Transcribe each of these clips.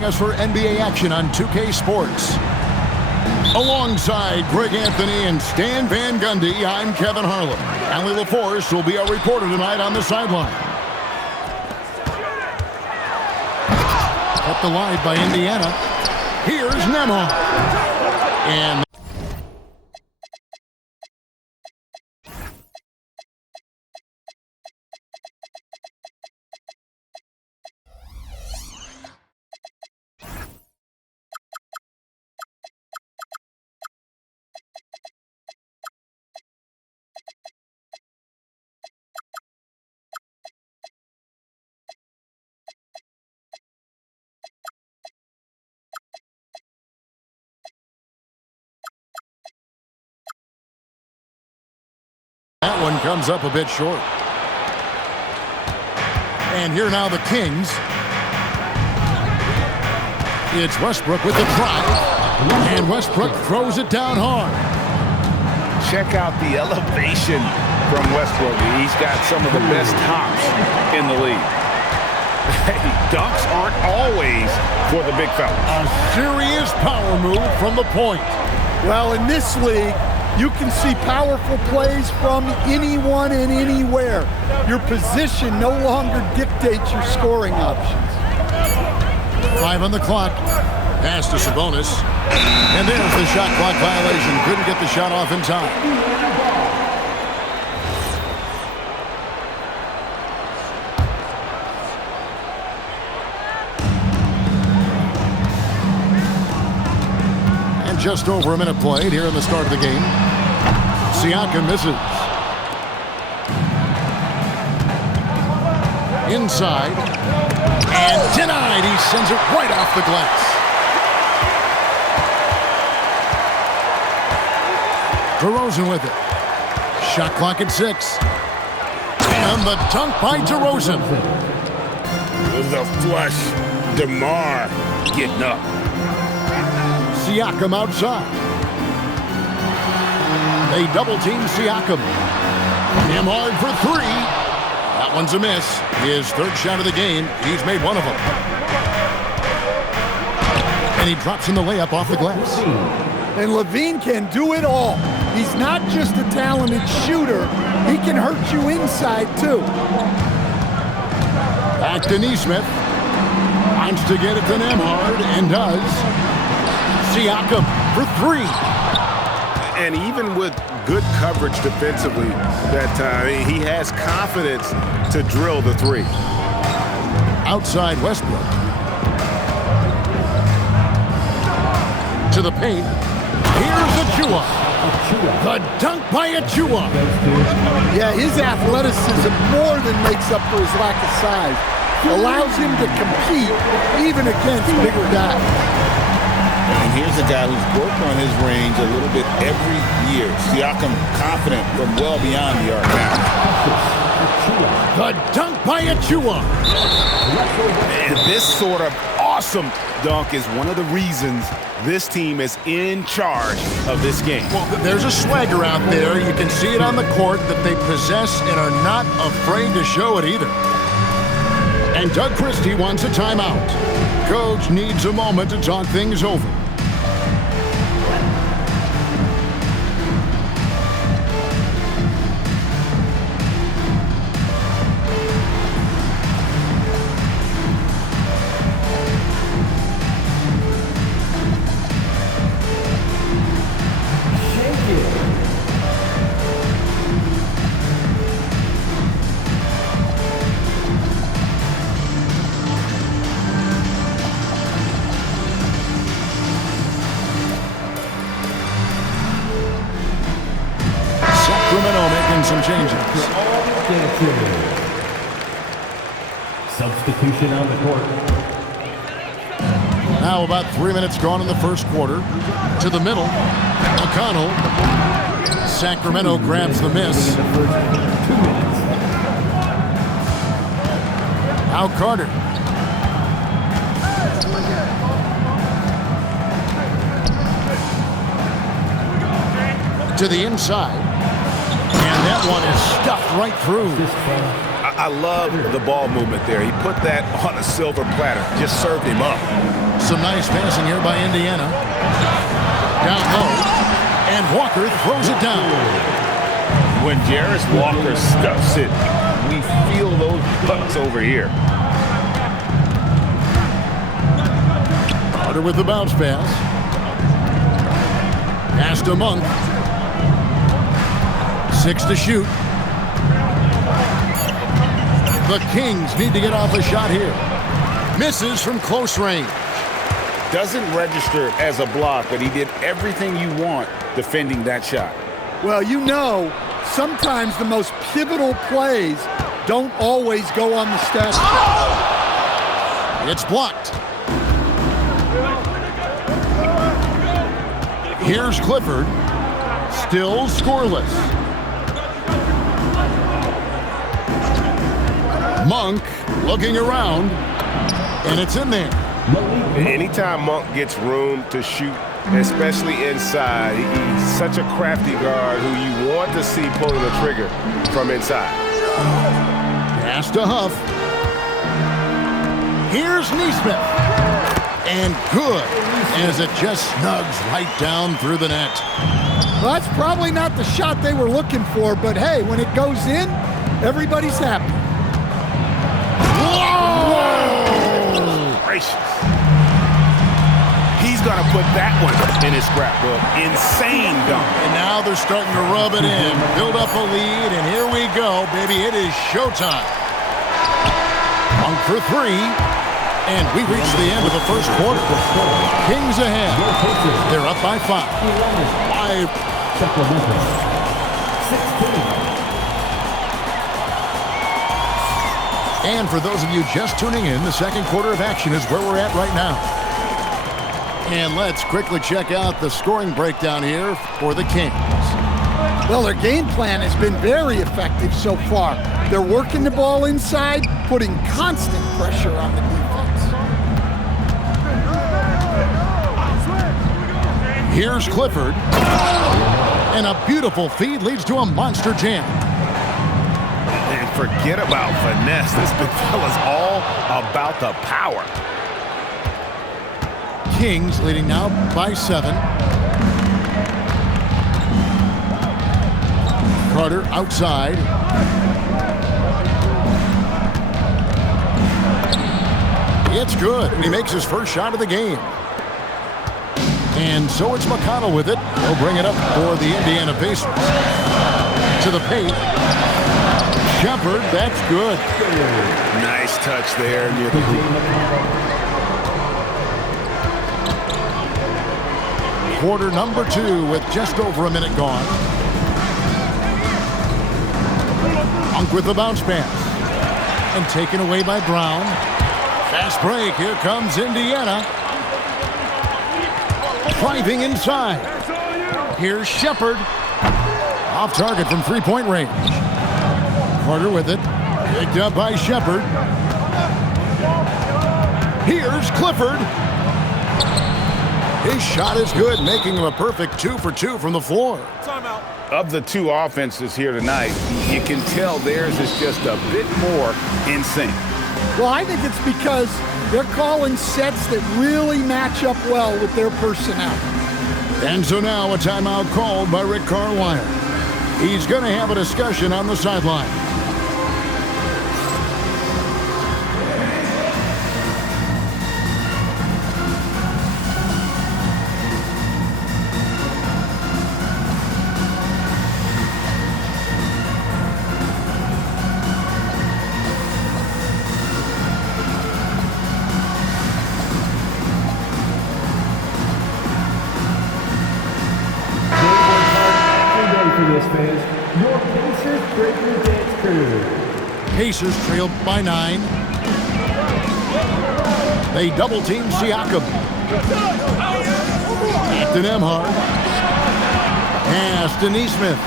Us for NBA action on 2K Sports. Alongside Greg Anthony and Stan Van Gundy, I'm Kevin Harlan. Allie LaForce will be our reporter tonight on the sideline. Up the line by Indiana. Here's Nembhard. And that one comes up a bit short. And here now the Kings. It's Westbrook with the drive. And Westbrook throws it down hard. Check out the elevation from Westbrook. He's got some of the best hops in the league. Hey, dunks aren't always for the big fellas. A serious power move from the point. Well, in this league, you can see powerful plays from anyone and anywhere. Your position no longer dictates your scoring options. 5 on the clock. Pass to Sabonis. And there's the shot clock violation. Couldn't get the shot off in time. And just over a minute played here in the start of the game. Siakam misses. Inside. And denied. He sends it right off the glass. DeRozan with it. Shot clock at 6. And the dunk by DeRozan. The flush. DeMar getting up. Siakam outside. They double-team Siakam. Nembhard for 3. That one's a miss. His third shot of the game. He's made one of them. And he drops in the layup off the glass. And LaVine can do it all. He's not just a talented shooter. He can hurt you inside, too. Back to Nesmith. Wants to get it to Nembhard, and does. Siakam for 3. And even with good coverage defensively that time, he has confidence to drill the 3. Outside Westbrook. To the paint. Here's Achiuwa. The dunk by Achiuwa. Yeah, his athleticism more than makes up for his lack of size. Allows him to compete even against bigger guys. And here's a guy who's worked on his range a little bit every year. Siakam confident from well beyond the arc now. The dunk by Achiuwa. And this sort of awesome dunk is one of the reasons this team is in charge of this game. Well, there's a swagger out there. You can see it on the court that they possess and are not afraid to show it either. And Doug Christie wants a timeout. Coach needs a moment to talk things over. Some changes. Substitution on the court. Now about 3 minutes gone in the first quarter. To the middle. McConnell. Sacramento grabs the miss. Now Carter. To the inside. And that one is stuffed right through. I love the ball movement there. He put that on a silver platter. Just served him up. Some nice passing here by Indiana. Down low, and Walker throws it down. When Jarace Walker stuffs it, we feel those bucks over here. Carter with the bounce pass. Pass to Monk. 6 to shoot. The Kings need to get off a shot here. Misses from close range. Doesn't register as a block, but he did everything you want defending that shot. Well, you know, sometimes the most pivotal plays don't always go on the stat sheet. It's blocked. Here's Clifford. Still scoreless. Monk looking around, and it's in there. Anytime Monk gets room to shoot, especially inside, he's such a crafty guard who you want to see pulling the trigger from inside. Pass to Huff. Here's Neesmith. And good, as it just snugs right down through the net. Well, that's probably not the shot they were looking for, but hey, when it goes in, everybody's happy. Whoa! Gracious. He's going to put that one in his scrapbook. Insane dunk. And now they're starting to rub it in, build up a lead, and here we go, baby. It is showtime. Monk for 3, and we reach the end of the first quarter. Kings ahead. They're up by 5. And for those of you just tuning in, the second quarter of action is where we're at right now. And let's quickly check out the scoring breakdown here for the Kings. Well, their game plan has been very effective so far. They're working the ball inside, putting constant pressure on the defense. Here's Clifford. And a beautiful feed leads to a monster jam. And forget about finesse. This big fella's all about the power. Kings leading now by 7. Carter outside. It's good, and he makes his first shot of the game. And so it's McConnell with it. He'll bring it up for the Indiana Pacers. To the paint. Shepard, that's good. Nice touch there near the hoop. Quarter number 2 with just over a minute gone. Monk with the bounce pass. And taken away by Brown. Fast break. Here comes Indiana. Driving inside. Here's Shepard. Off target from three-point range. Carter with it. Picked up by Shepard. Here's Clifford. His shot is good, making him a perfect 2 for 2 from the floor. Of the two offenses here tonight, you can tell theirs is just a bit more in sync. Well, I think it's because they're calling sets that really match up well with their personnel. And so now a timeout called by Rick Carlisle. He's going to have a discussion on the sideline. Pacers trailed by 9. They double-team Siakam. Back to Nembhard. Pass to Neesmith.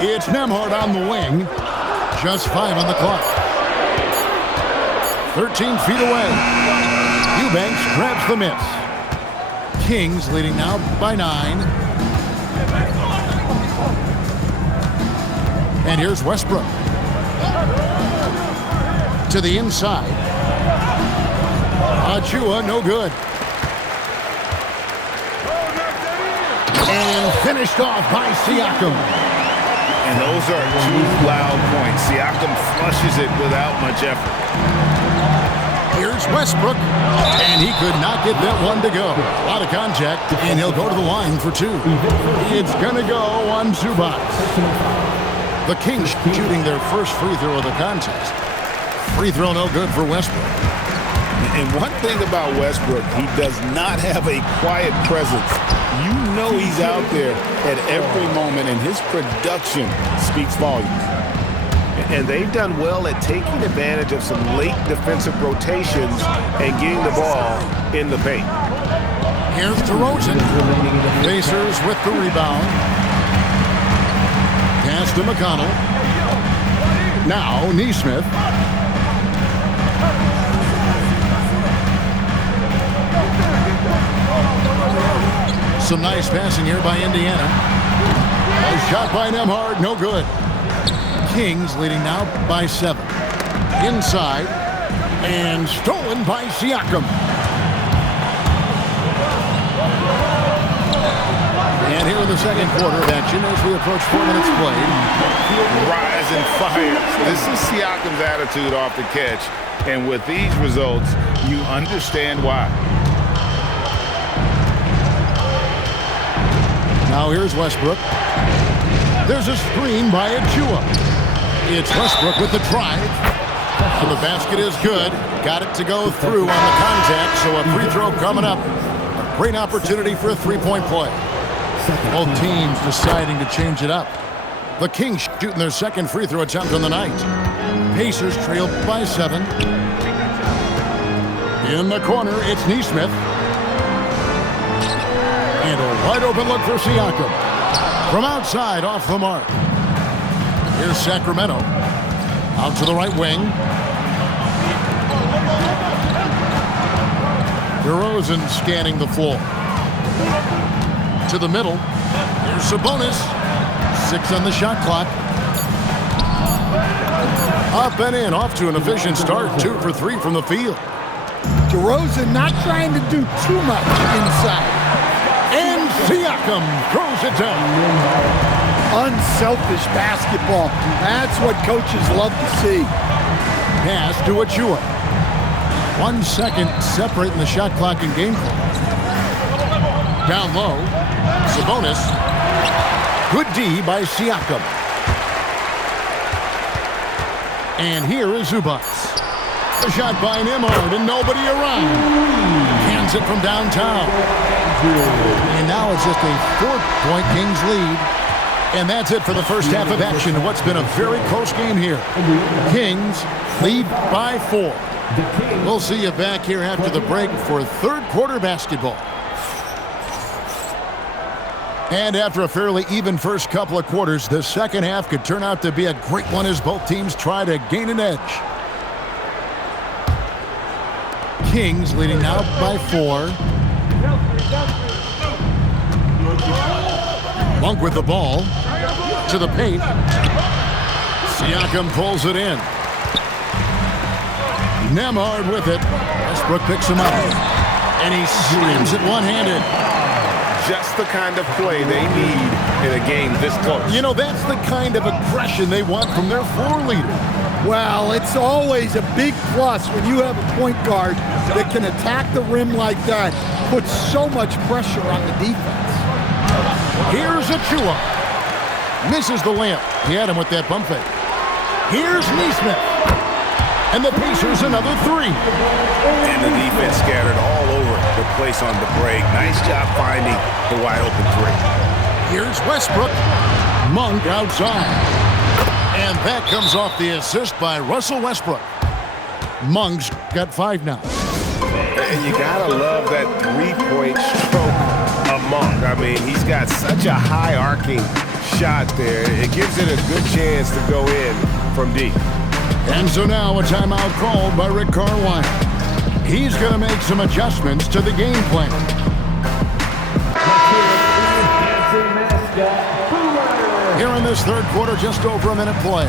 It's Nembhard on the wing. Just 5 on the clock. 13 feet away. Eubanks grabs the miss. Kings leading now by 9. And here's Westbrook. To the inside. Achua, no good. And finished off by Siakam. And those are two loud points. Siakam flushes it without much effort. Here's Westbrook, and he could not get that one to go. A lot of contact, and he'll go to the line for two. It's going to go on Zubac. The Kings shooting their first free throw of the contest. Free throw no good for Westbrook. And one thing about Westbrook, he does not have a quiet presence. You know he's out there at every moment, and his production speaks volumes. And they've done well at taking advantage of some late defensive rotations and getting the ball in the paint. Here's DeRozan. Pacers with the rebound. Pass to McConnell. Now Nesmith. Some nice passing here by Indiana. A shot by Nembhard, no good. Kings leading now by 7. Inside, and stolen by Siakam. And here in the second quarter of action as we approach 4 minutes played. Rise and fire. This is Siakam's attitude off the catch. And with these results, you understand why. Now here's Westbrook. There's a screen by Achua. It's Westbrook with the drive. And the basket is good. Got it to go through on the contact, so a free throw coming up. A great opportunity for a three-point play. Both teams deciding to change it up. The Kings shooting their second free throw attempt on the night. Pacers trail by 7. In the corner, it's Nesmith. And a wide open look for Siakam. From outside, off the mark. Here's Sacramento. Out to the right wing. DeRozan scanning the floor. To the middle. Here's Sabonis. 6 on the shot clock. Up and in, off to an efficient start. 2 for 3 from the field. DeRozan not trying to do too much inside. And Siakam throws it down. Unselfish basketball. That's what coaches love to see. Pass to Achua. 1 second separating the shot clock and game clock. Down low. Sabonis. Good D by Siakam. And here is Zubac. A shot by Nembhard and nobody around. Hands it from downtown. And now it's just a 4-point Kings lead. And that's it for the first half of action. What's been a very close game here. Kings lead by 4. We'll see you back here after the break for third quarter basketball. And after a fairly even first couple of quarters, the second half could turn out to be a great one as both teams try to gain an edge. Kings leading now by 4. Monk with the ball to the paint. Siakam pulls it in. Nembhard with it. Westbrook picks him up. And he slams it one-handed. Just the kind of play they need in a game this close. You know, that's the kind of aggression they want from their floor leader. Well, it's always a big plus when you have a point guard that can attack the rim like that. Puts so much pressure on the defense. Here's Achua. Misses the layup. He had him with that pump fake. Here's Nesmith. And the Pacers another 3. And the defense scattered all over the place on the break. Nice job finding the wide open 3. Here's Westbrook. Monk outside. And that comes off the assist by Russell Westbrook. Monk's got 5 now. And you gotta love that 3-point stroke of Monk. I mean, he's got such a high arcing shot there. It gives it a good chance to go in from deep. And so now a timeout called by Rick Carlisle. He's going to make some adjustments to the game plan. Here in the this third quarter, just over a minute play.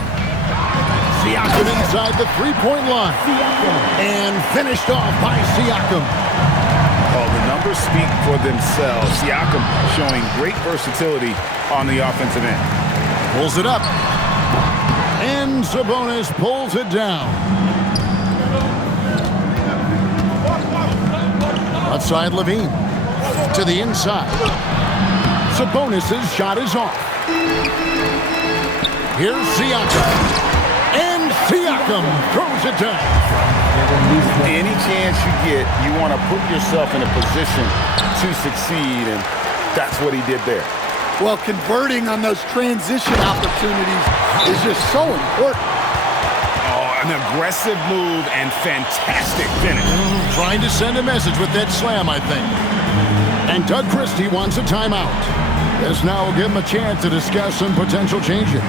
Siakam inside the three-point line. And finished off by Siakam. Oh, the numbers speak for themselves. Siakam showing great versatility on the offensive end. Pulls it up. And Sabonis pulls it down. Outside Levine. To the inside. Sabonis' shot is off. Here's Siakam. And Siakam throws it down. Any chance you get, you want to put yourself in a position to succeed, and that's what he did there. Well, converting on those transition opportunities is just so important. Oh, an aggressive move and fantastic finish. Trying to send a message with that slam, I think. And Doug Christie wants a timeout. This now will give him a chance to discuss some potential changes.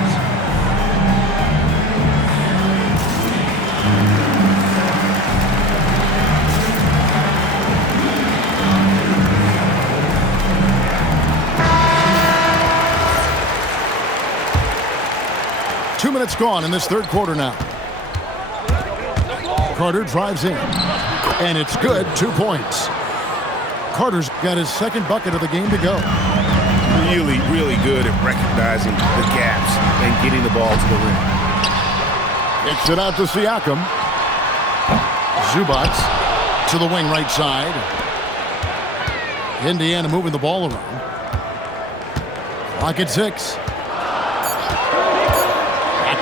Minutes gone in this third quarter now. Carter drives in, and it's good. 2 points. Carter's got his second bucket of the game to go. Really, really good at recognizing the gaps and getting the ball to the rim. Kicks it out to Siakam. Zubac to the wing right side. Indiana moving the ball around. Clock at 6.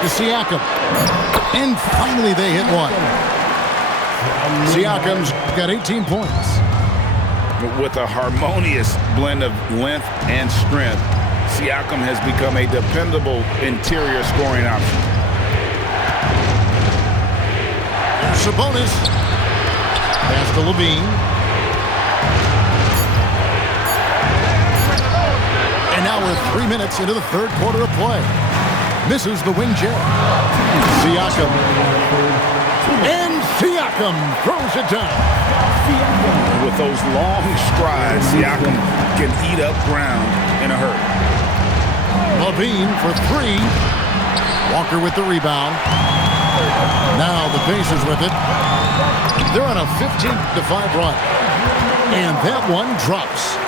To Siakam. And finally they hit one. Siakam's got 18 points. With a harmonious blend of length and strength, Siakam has become a dependable interior scoring option. There's Sabonis. Pass to Levine. And now we're 3 minutes into the third quarter of play. Misses the wing jab. Siakam. And Siakam throws it down. With those long strides, Siakam can eat up ground in a hurry. Levine for 3. Walker with the rebound. Now the Pacers with it. They're on a 15-5 run. And that one drops.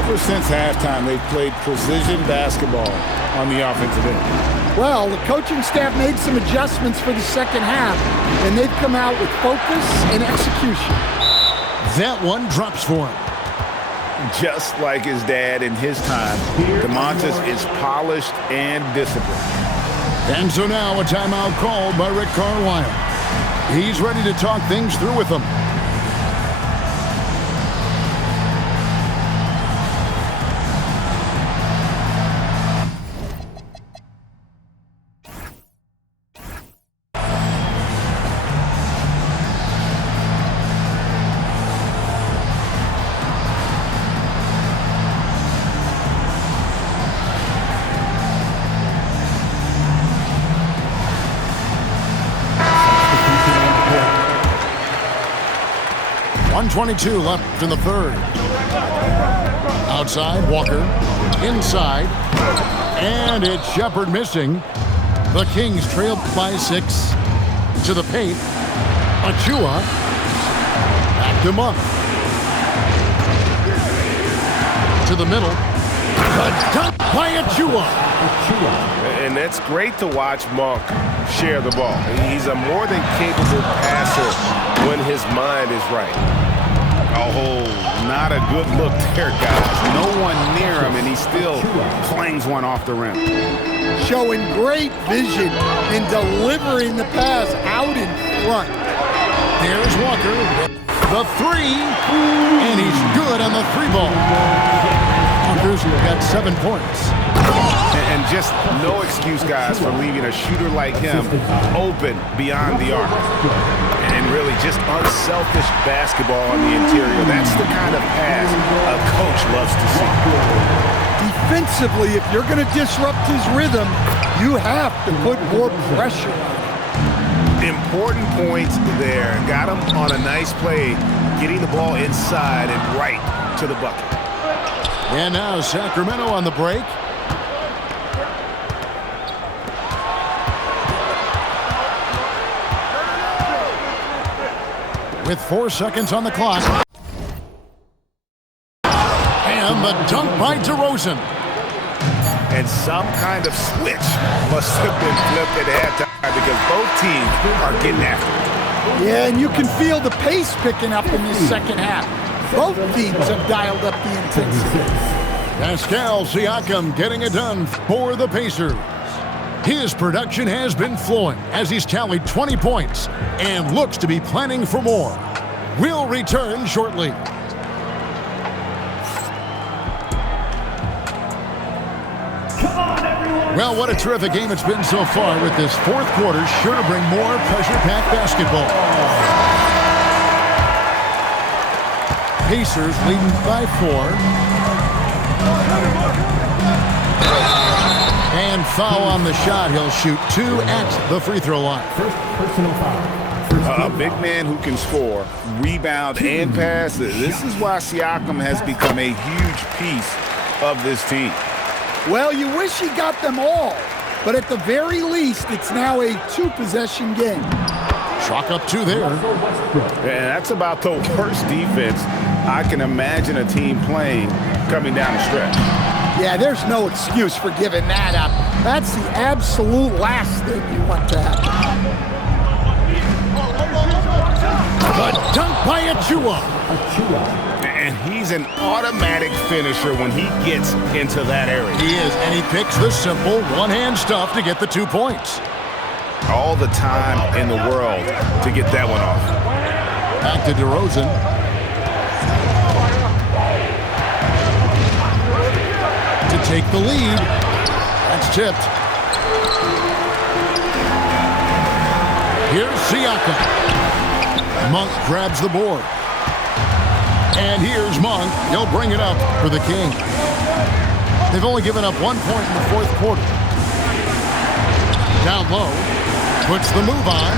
Ever since halftime, they've played precision basketball on the offensive end. Well, the coaching staff made some adjustments for the second half, and they've come out with focus and execution. That one drops for him. Just like his dad in his time, Domantas is polished and disciplined. And so now a timeout called by Rick Carlisle. He's ready to talk things through with them. .122 left in the third. Outside, Walker. Inside. And it's Shepherd missing. The Kings trail by 6. To the paint. Achua. Back to Monk. To the middle. The dunk by Achua. And that's great to watch Monk share the ball. He's a more than capable passer when his mind is right. Oh, not a good look there, guys. No one near him, and he still clangs one off the rim. Showing great vision in delivering the pass out in front. There's Walker. The 3. And he's good on the 3 ball. Walker's got 7 points. And just no excuse, guys, for leaving a shooter like him open beyond the arc. And really just unselfish basketball on the interior. That's the kind of pass a coach loves to see. Defensively, if you're going to disrupt his rhythm, you have to put more pressure on him. Important points there. Got him on a nice play, getting the ball inside and right to the bucket. And now Sacramento on the break. with 4 seconds on the clock. And the dunk by DeRozan. And some kind of switch must have been flipped at halftime because both teams are getting after it. Yeah, and you can feel the pace picking up in this second half. Both teams have dialed up the intensity. Pascal Siakam getting it done for the Pacers. His production has been flowing as he's tallied 20 points and looks to be planning for more. We'll return shortly. Well, what a terrific game it's been so far, with this fourth quarter sure to bring more pressure-packed basketball. Pacers leading by 4. And foul on the shot. He'll shoot 2 at the free throw line. First personal foul. A big man who can score, rebound, and pass. This is why Siakam has become a huge piece of this team. Well, you wish he got them all, but at the very least, it's now a 2-possession game. Chalk up 2 there. And that's about the worst defense I can imagine a team playing coming down the stretch. Yeah, there's no excuse for giving that up. That's the absolute last thing you want to happen. The dunk by Achua. And he's an automatic finisher when he gets into that area. He is, and he picks the simple one-hand stuff to get the 2 points. All the time in the world to get that one off. Back to DeRozan. To take the lead. That's tipped. Here's Siakam. Monk grabs the board. And here's Monk. He'll bring it up for the Kings. They've only given up 1 point in the fourth quarter. Down low. Puts the move on.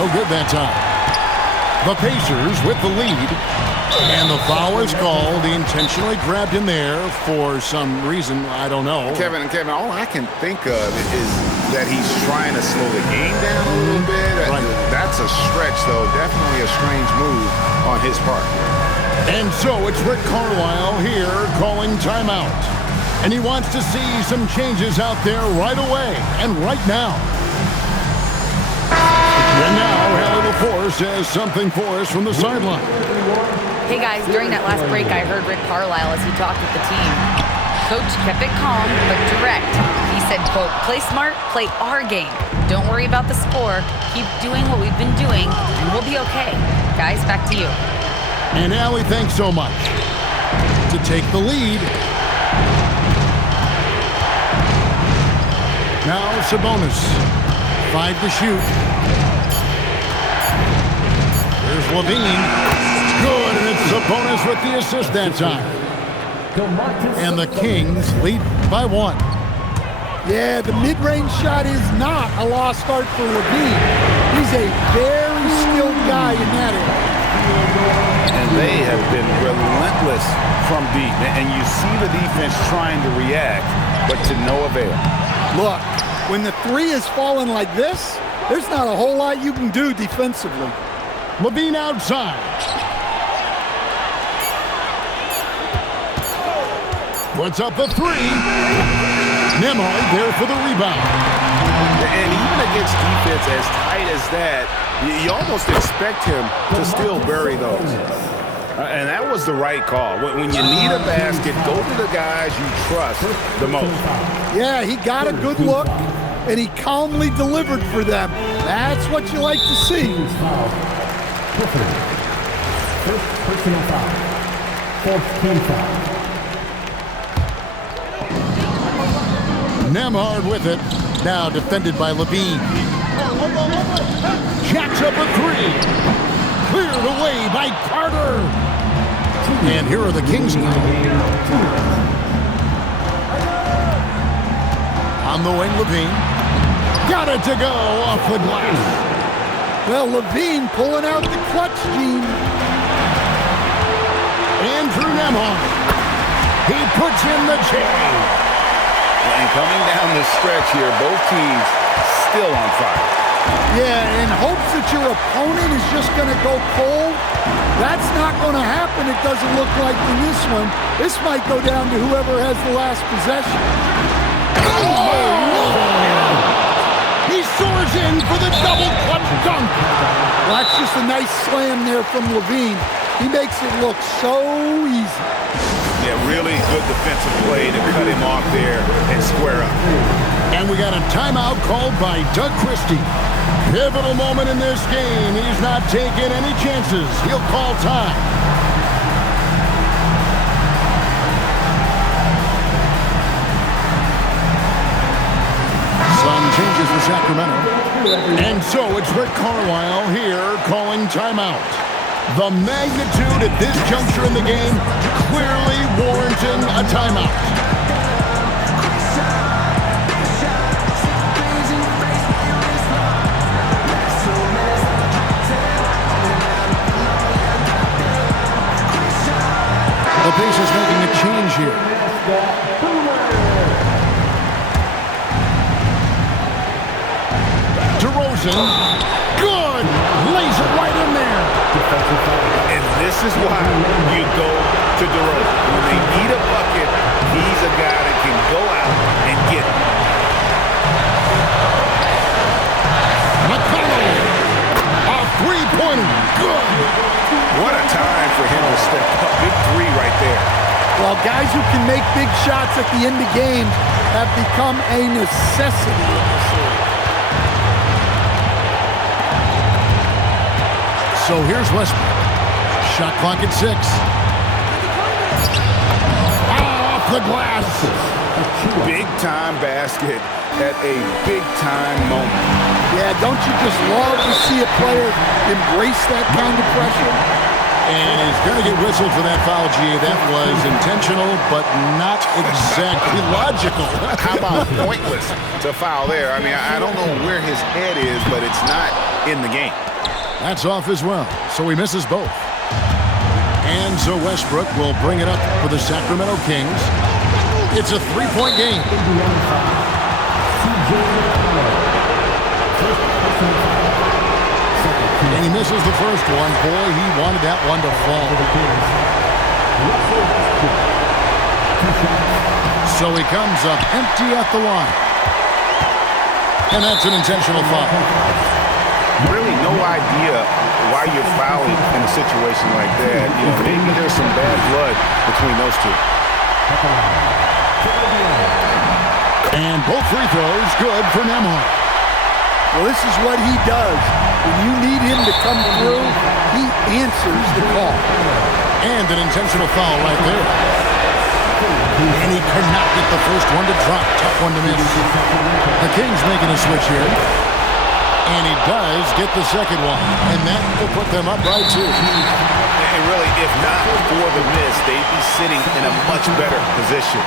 No good that time. The Pacers with the lead. And the foul is called. He intentionally grabbed him there for some reason. I don't know. Kevin, all I can think of is that he's trying to slow the game down a little bit. Right. That's a stretch, though. Definitely a strange move on his part. And so it's Rick Carlisle here calling timeout. And he wants to see some changes out there right away and right now. And now Hallie LaForce has something for us from the sideline. Hey guys, during that last break, I heard Rick Carlisle as he talked with the team. Coach kept it calm but direct. He said, quote, "Play smart, play our game. Don't worry about the score. Keep doing what we've been doing, and we'll be okay." Guys, back to you. And Allie, thanks so much. To take the lead. Now Sabonis. 5 to shoot. Here's Levine. Good, and it's Sabonis with the assist that time. And the Kings lead by 1. Yeah, the mid-range shot is not a lost art for Levine. He's a very skilled guy in that area. And they have been relentless from deep. And you see the defense trying to react, but to no avail. Look, when the 3 is falling like this, there's not a whole lot you can do defensively. Levine outside. Puts up the 3. Nembhard there for the rebound. And even against defense as tight as that, you almost expect him to still bury those. And that was the right call. When you need a basket, go to the guys you trust the most. Yeah, he got a good look, and he calmly delivered for them. That's what you like to see. First personal foul. Fourth team foul. Nembhard with it. Now defended by Levine. Jacks up a 3. Cleared away by Carter. And here are the Kings now. On the wing, Levine. Got it to go off the glass. Well, Levine pulling out the clutch gene. Andrew Nembhard. He puts in the J. And coming down the stretch here, both teams still on fire. Yeah, in hopes that your opponent is just going to go cold. That's not going to happen, it doesn't look like in this one. This might go down to whoever has the last possession. He soars in for the double clutch dunk. Well, that's just a nice slam there from Levine. He makes it look so easy. Yeah, really good defensive play to cut him off there and square up. And we got a timeout called by Doug Christie. Pivotal moment in this game. He's not taking any chances. He'll call time. Some changes for Sacramento. And so it's Rick Carlisle here calling timeout. The magnitude at this juncture in the game clearly warranting a timeout. The Pacers making a change here. DeRozan, good! Lays it right in there. And this is why you go to DeRozan. When they need a bucket, he's a guy that can go out and get it. McConnell, a three-pointer, good! What a time for him to step up. Big three right there. Well, guys who can make big shots at the end of games have become a necessity in this league. So here's Westbrook. Shot clock at 6. Off the glass. Big-time basket at a big-time moment. Yeah, don't you just love to see a player embrace that kind of pressure? And he's going to get whistled for that foul, G. That was intentional, but not exactly logical. How about pointless to foul there? I mean, I don't know where his head is, but it's not in the game. That's off as well, so he misses both. And so Westbrook will bring it up for the Sacramento Kings. It's a three-point game. And he misses the first one. Boy, he wanted that one to fall. So he comes up empty at the line. And that's an intentional foul. Really no idea why you're fouling in a situation like that. You know, maybe there's some bad blood between those two. And both free throws good for Nembhard. Well, this is what he does. When you need him to come through, he answers the call. And an intentional foul right there. And he could not get the first one to drop. Tough one to miss. The Kings making a switch here. And he does get the second one. And that will put them up by 2. And really, if not for the miss, they'd be sitting in a much better position.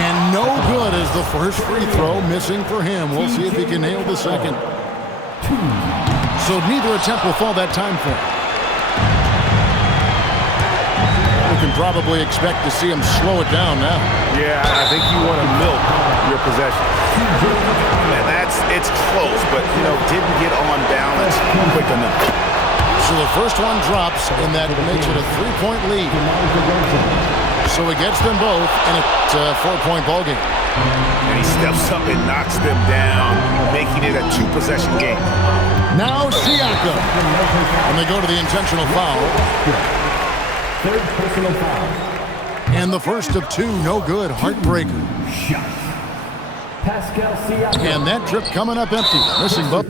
And no good as the first free throw missing for him. We'll see if he can nail the second. So neither attempt will fall that time for him. We can probably expect to see him slow it down now. Yeah, I think you want to milk your possession. And it's close, but, you know, didn't get on balance quick enough. So the first one drops, and that makes it a 3-point lead. So he gets them both, and it's a 4-point ball game. And he steps up and knocks them down, making it a 2-possession game. Now Siakam. And they go to the intentional foul. Third personal foul. And the first of 2, no good. Heartbreaker. Pascal Siakam. And that trip coming up empty. Missing both.